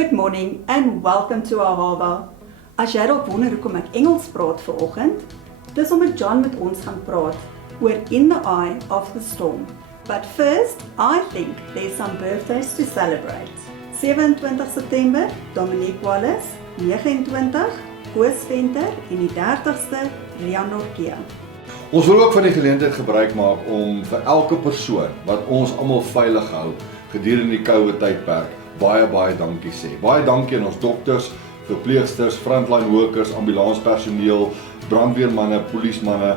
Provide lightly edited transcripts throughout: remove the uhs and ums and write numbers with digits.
Good morning and welcome to Ahavah. As jy dalk wonder hoekom ek Engels praat vanoggend, dis omdat John met ons gaan praat oor In the Eye of the Storm. But first, I think there's some birthdays to celebrate. 27 September, Dominique Wallace, 29, Koos Venter en die 30ste, Rian Norkia. Ons wil ook van die geleentheid gebruik maak om vir elke persoon wat ons almal veilig hou gedurende die COVID tydperk baie dankie sê. Baie dankie aan ons dokters, verpleegsters, frontline workers, ambulanspersoneel, brandweermanne, polismanne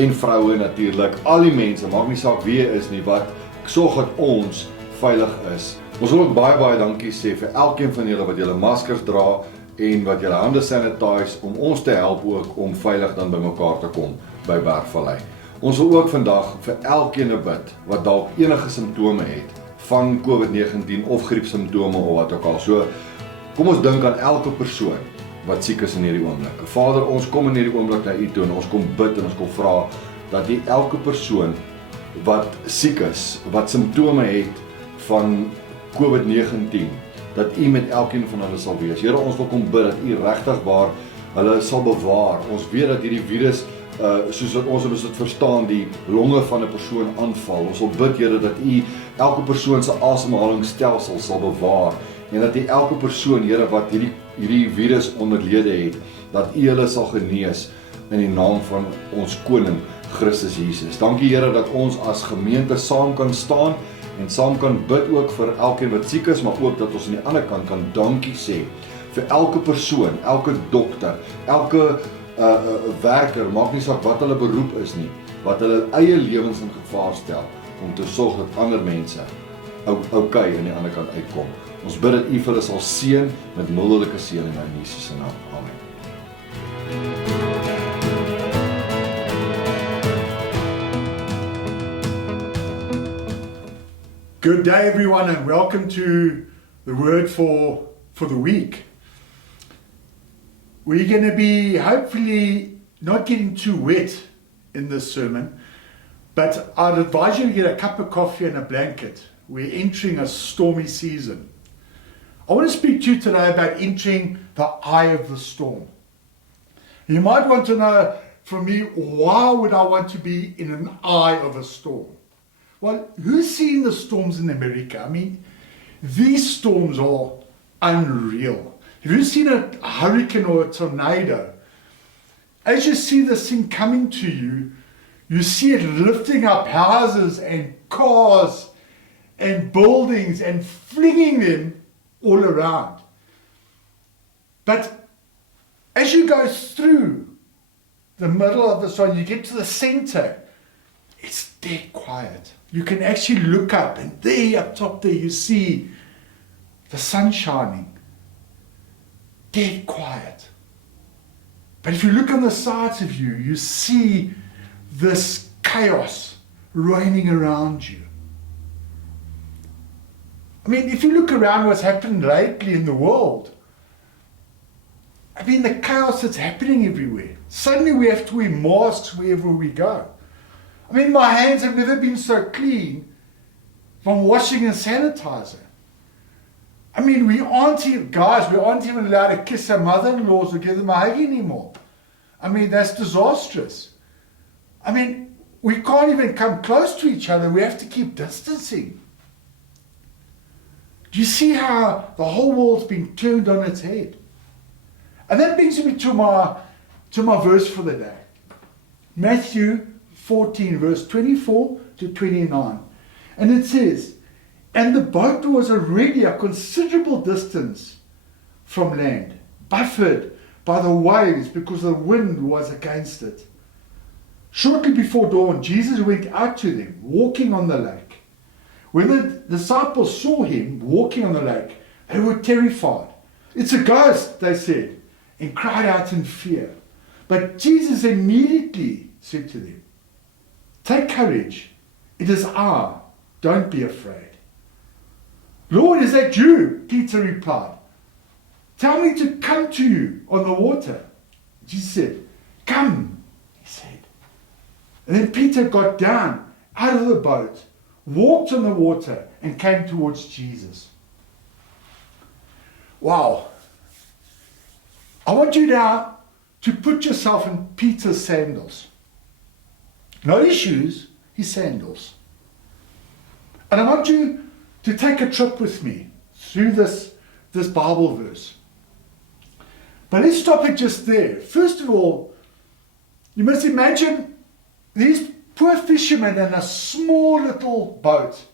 en vroue natuurlik. Al die mense, maak nie saak wie is nie, wat sorg dat ons veilig is. Ons wil ook baie dankie sê vir elkeen van julle wat julle maskers dra en wat julle hande sanitize om ons te help ook om veilig dan by mekaar te kom by Bergvallei. Ons wil ook vandag vir elkeen bid wat dalk enige simptome het van COVID-19 of griepsimptome of wat ook al. So, kom ons dink aan elke persoon wat siek is in hierdie oomblik. Vader, ons kom in hierdie oomblik na U toe en ons kom bid en ons kom vra dat U elke persoon wat siek is, wat simptome het van COVID-19, dat U met elkeen van hulle sal wees. Here, ons wil kom bid dat U regtig waar hulle sal bewaar. Ons weet dat hierdie virus soos wat ons dit verstaan, die longe van 'n persoon aanval. Ons wil bid, Here, dat U elke persoon se asemhalingsstelsel sal bewaar en dat U elke persoon, Here, wat hierdie virus onderlede het, dat U hulle sal genees in die naam van ons koning Christus Jesus. Dankie, Here, dat ons as gemeente saam kan staan en saam kan bid ook vir elkeen wat siek is, maar ook dat ons aan die ander kant kan dankie sê vir elke persoon, elke dokter, elke werker, maak nie saak wat hulle beroep is nie, wat hulle eie lewens in gevaar stel, om te sorg dat ander mense okay aan die ander kant uitkom. Ons bid dat U vir hulle sal seën met mildelike seëning in Jesus se naam. Amen. Good day everyone and welcome to the word for the week. We're going to be hopefully not getting too wet in this sermon, but I'd advise you to get a cup of coffee and a blanket. We're entering a stormy season. I want to speak to you today about entering the eye of the storm. You might want to know from me, why would I want to be in an eye of a storm? Well, who's seen the storms in America? I mean, these storms are unreal. Have you seen a hurricane or a tornado? As you see this thing coming to you, you see it lifting up houses and cars and buildings and flinging them all around. But as you go through the middle of the storm, you get to the center, it's dead quiet. You can actually look up and there up top there you see the sun shining. Dead quiet. But if you look on the sides of you, you see this chaos reigning around you. I mean, if you look around what's happened lately in the world, I mean, the chaos that's happening everywhere. Suddenly we have to wear masks wherever we go. I mean, my hands have never been so clean from washing and sanitizer. I mean, we aren't even allowed to kiss our mother-in-laws or give them a hug anymore. I mean, that's disastrous. I mean, we can't even come close to each other. We have to keep distancing. Do you see how the whole world's been turned on its head? And that brings me to my verse for the day. Matthew 14, verse 24 to 29. And it says, "And the boat was already a considerable distance from land, buffeted by the waves because the wind was against it. Shortly before dawn, Jesus went out to them, walking on the lake. When the disciples saw him walking on the lake, they were terrified. 'It's a ghost,' they said, and cried out in fear. But Jesus immediately said to them, 'Take courage, it is I, don't be afraid.' 'Lord, is that you?' Peter replied. 'Tell me to come to you on the water.' Jesus said, 'Come,' he said. And then Peter got down out of the boat, walked on the water, and came towards Jesus. Wow. I want you now to put yourself in Peter's sandals. Not his shoes, his sandals. And I want you to take a trip with me through this Bible verse. But let's stop it just there. First of all, you must imagine these poor fishermen in a small little boat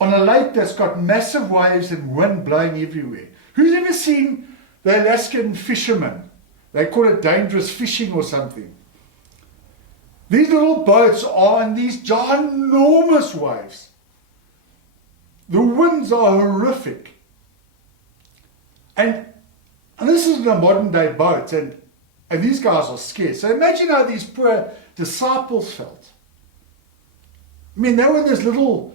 on a lake that's got massive waves and wind blowing everywhere. Who's ever seen the Alaskan fishermen? They call it dangerous fishing or something. These little boats are in these ginormous waves. The winds are horrific. And this is a modern day boat, and these guys are scared. So imagine how these poor disciples felt. I mean, they were in this little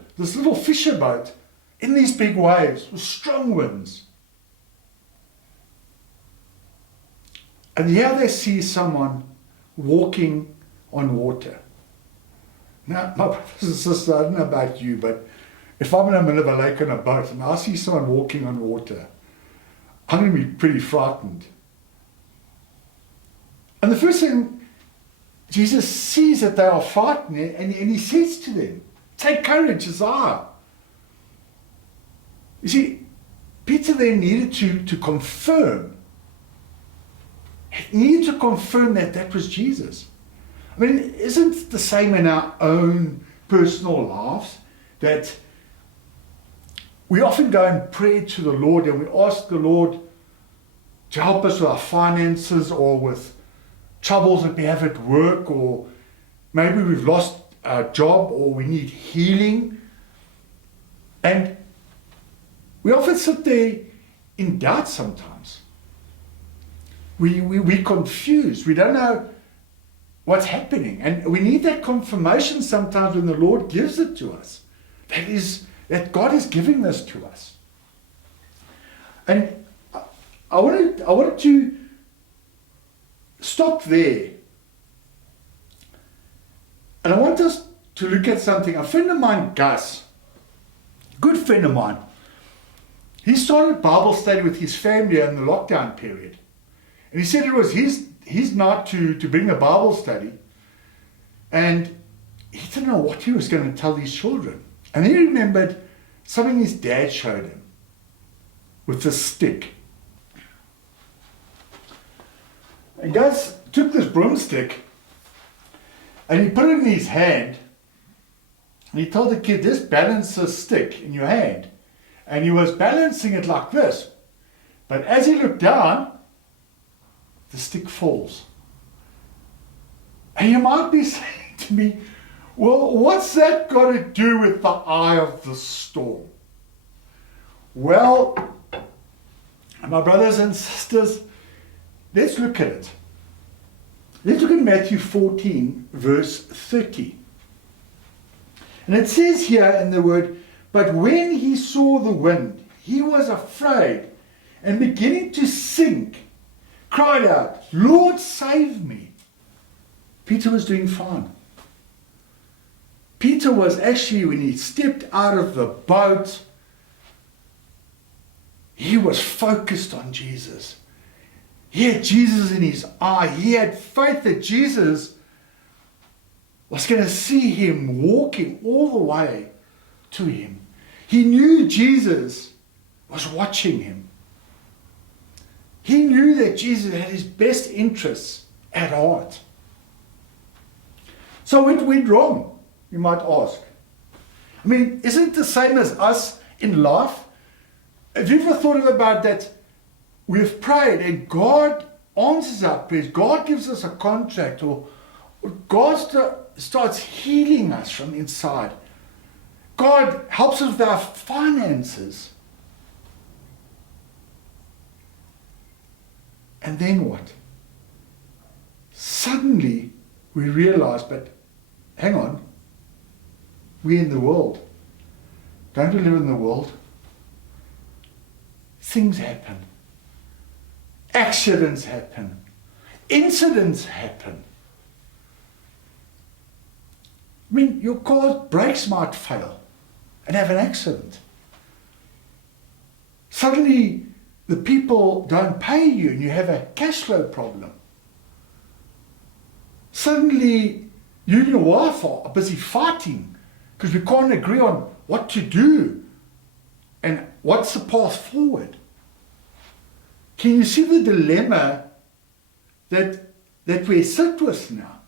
fisher boat in these big waves with strong winds. And here they see someone walking on water. Now, my brothers and sisters, I don't know about you, but if I'm in the middle of a lake on a boat and I see someone walking on water, I'm going to be pretty frightened. And the first thing, Jesus sees that they are frightened, and he says to them, take courage, it's I. You see, Peter then needed to confirm. He needed to confirm that was Jesus. I mean, isn't it the same in our own personal lives? That we often go in prayer to the Lord and we ask the Lord to help us with our finances or with troubles that we have at work, or maybe we've lost our job or we need healing. And we often sit there in doubt sometimes. We're confused. We don't know what's happening. And we need that confirmation sometimes when the Lord gives it to us. That God is giving this to us. And I wanted to stop there. And I want us to look at something. A friend of mine, Gus, good friend of mine, he started Bible study with his family in the lockdown period. And he said it was his night to bring a Bible study. And he didn't know what he was going to tell his children. And he remembered something his dad showed him with a stick. And Gus took this broomstick and he put it in his hand. And he told the kid, just balance this stick in your hand. And he was balancing it like this. But as he looked down, the stick falls. And you might be saying to me, well, what's that got to do with the eye of the storm? Well, my brothers and sisters, let's look at it. Let's look at Matthew 14, verse 30. And it says here in the word, but when he saw the wind, he was afraid, and beginning to sink, cried out, Lord, save me. Peter was doing fine. Peter was actually, when he stepped out of the boat, he was focused on Jesus. He had Jesus in his eye. He had faith that Jesus was going to see him walking all the way to him. He knew Jesus was watching him. He knew that Jesus had his best interests at heart. So it went wrong, you might ask. I mean, isn't it the same as us in life? Have you ever thought about that? We've prayed and God answers our prayers. God gives us a contract, or God starts healing us from inside. God helps us with our finances. And then what? Suddenly we realize, but hang on, we're in the world. Don't we live in the world? Things happen. Accidents happen. Incidents happen. I mean, your car's brakes might fail and have an accident. Suddenly, the people don't pay you and you have a cash flow problem. Suddenly, you and your wife are busy fighting because we can't agree on what to do and what's the path forward. Can you see the dilemma that we sit with now?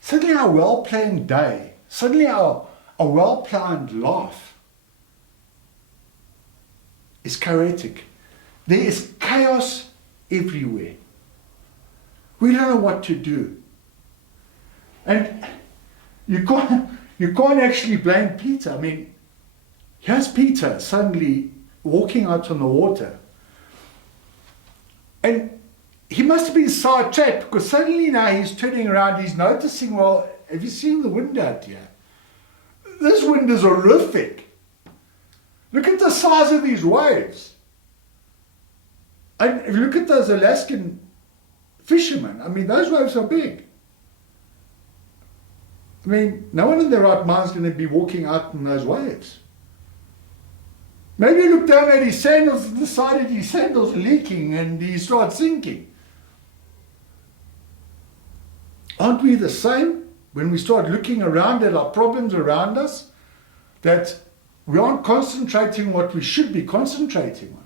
Suddenly our well-planned day, suddenly our well-planned life is chaotic. There is chaos everywhere. We don't know what to do. And you can't actually blame Peter. I mean, here's Peter suddenly walking out on the water. And he must have been sidetracked because suddenly now he's turning around, he's noticing, well, have you seen the wind out here? This wind is horrific. Look at the size of these waves. And if you look at those Alaskan fishermen, I mean, those waves are big. I mean, no one in their right mind is going to be walking out in those waves. Maybe he looked down at his sandals and decided his sandals are leaking and he started sinking. Aren't we the same when we start looking around at our problems around us, that we aren't concentrating on what we should be concentrating on?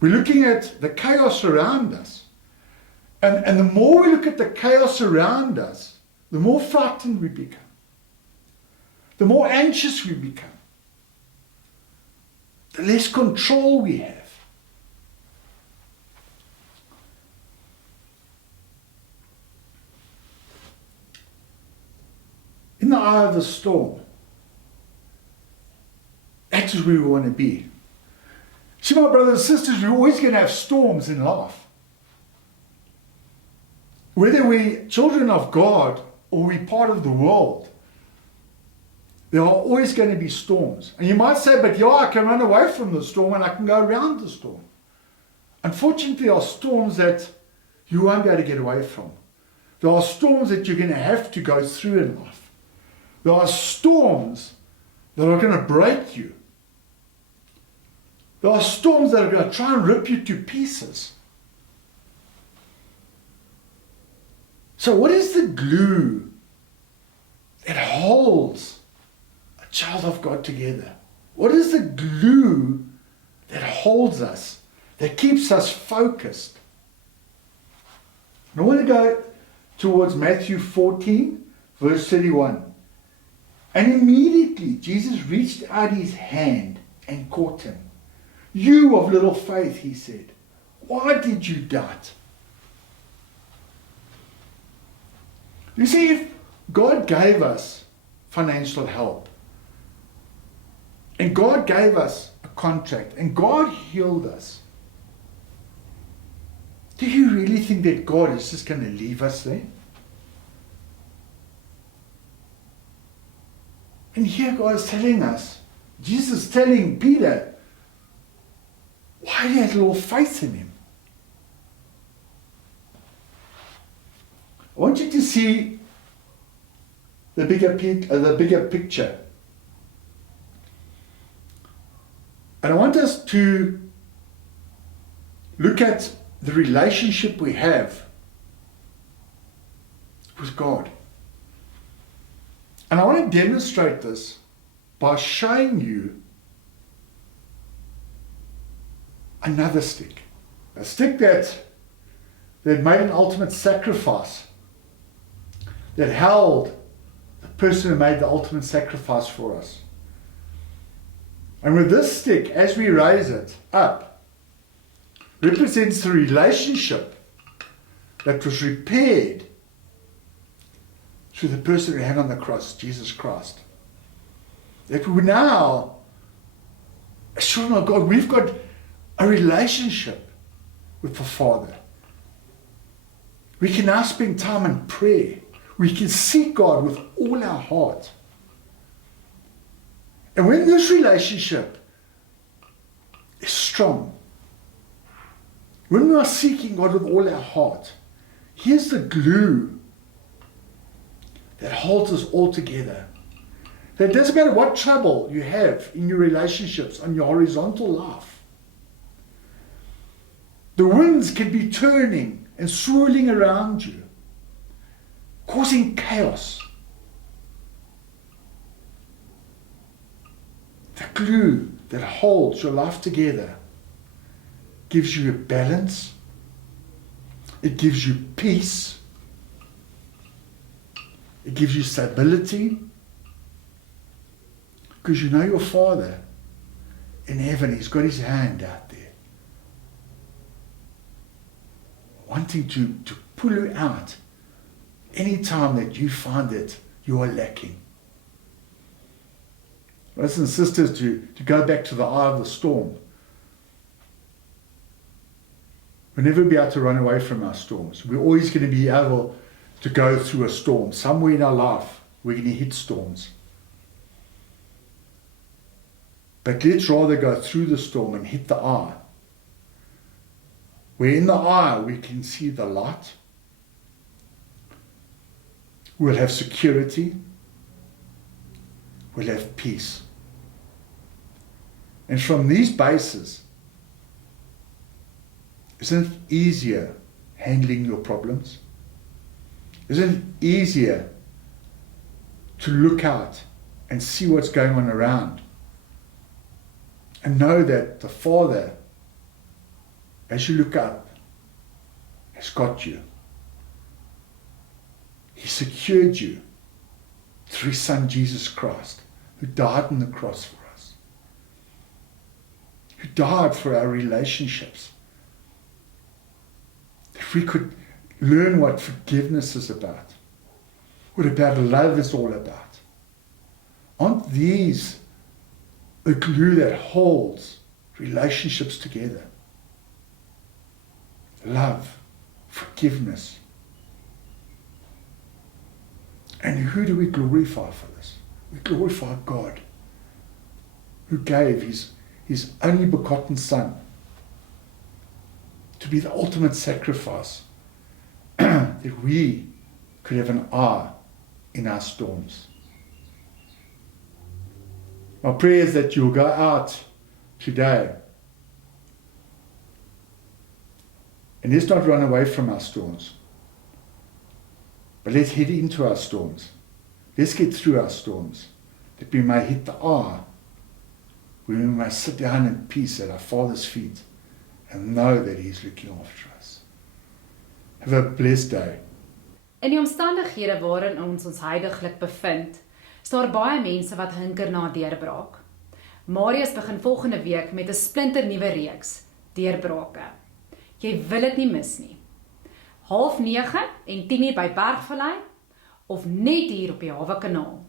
We're looking at the chaos around us. And the more we look at the chaos around us, the more frightened we become. The more anxious we become. The less control we have. In the eye of the storm, that's where we want to be. See, my brothers and sisters, we're always going to have storms in life. Whether we're children of God or we're part of the world, there are always going to be storms. And you might say, but yeah, I can run away from the storm and I can go around the storm. Unfortunately, there are storms that you won't be able to get away from. There are storms that you're going to have to go through in life. There are storms that are going to break you. There are storms that are going to try and rip you to pieces. So what is the glue that holds a child of God together? What is the glue that holds us, that keeps us focused? And I want to go towards Matthew 14, verse 31. And immediately Jesus reached out his hand and caught him. You of little faith, he said, why did you doubt? You see, if God gave us financial help, and God gave us a contract, and God healed us, do you really think that God is just going to leave us there? And here God is telling us, Jesus is telling Peter, why do you have little faith in him? I want you to see the bigger picture. And I want us to look at the relationship we have with God. And I want to demonstrate this by showing you another stick. A stick that made an ultimate sacrifice. That held the person who made the ultimate sacrifice for us. And with this stick, as we raise it up, represents the relationship that was repaired through the person who hung on the cross, Jesus Christ. That we now, as children of God, we've got a relationship with the Father. We can now spend time in prayer. We can seek God with all our heart. And when this relationship is strong, when we are seeking God with all our heart, here's the glue that holds us all together. That it doesn't matter what trouble you have in your relationships, on your horizontal life. The winds can be turning and swirling around you, causing chaos. The glue that holds your life together gives you a balance. It gives you peace. It gives you stability. Because you know your Father in heaven, He's got His hand out there, wanting to pull you out any time that you find that you are lacking. Brothers and sisters, to go back to the eye of the storm. We'll never be able to run away from our storms. We're always going to be able to go through a storm. Somewhere in our life, we're going to hit storms. But let's rather go through the storm and hit the eye. Where in the eye we can see the light. We'll have security. We'll have peace. And from these bases, isn't it easier handling your problems? Isn't it easier to look out and see what's going on around? And know that the Father, as you look up, has got you. He secured you through His Son Jesus Christ, who died on the cross for us, who died for our relationships. If we could learn what forgiveness is about, what about love is all about, aren't these the glue that holds relationships together? Love, forgiveness. And who do we glorify for this? We glorify God, who gave His only begotten Son to be the ultimate sacrifice that we could have an eye in our storms. My prayer is that you'll go out today and let's not run away from our storms, but let's head into our storms. Let's get through our storms, that we may hit the eye, where we may sit down in peace at our Father's feet and know that He's looking after us. Have a blessed day. In die omstandighede waarin ons huidiglik bevind, is daar baie mense wat hinker na deurbraak. Marius begin volgende week met 'n splinternuwe reeks, deurbrake. Jy wil dit nie mis nie. 8:30 en 10:00 by Bergvallei of net hier op die Ahavah Kanaal.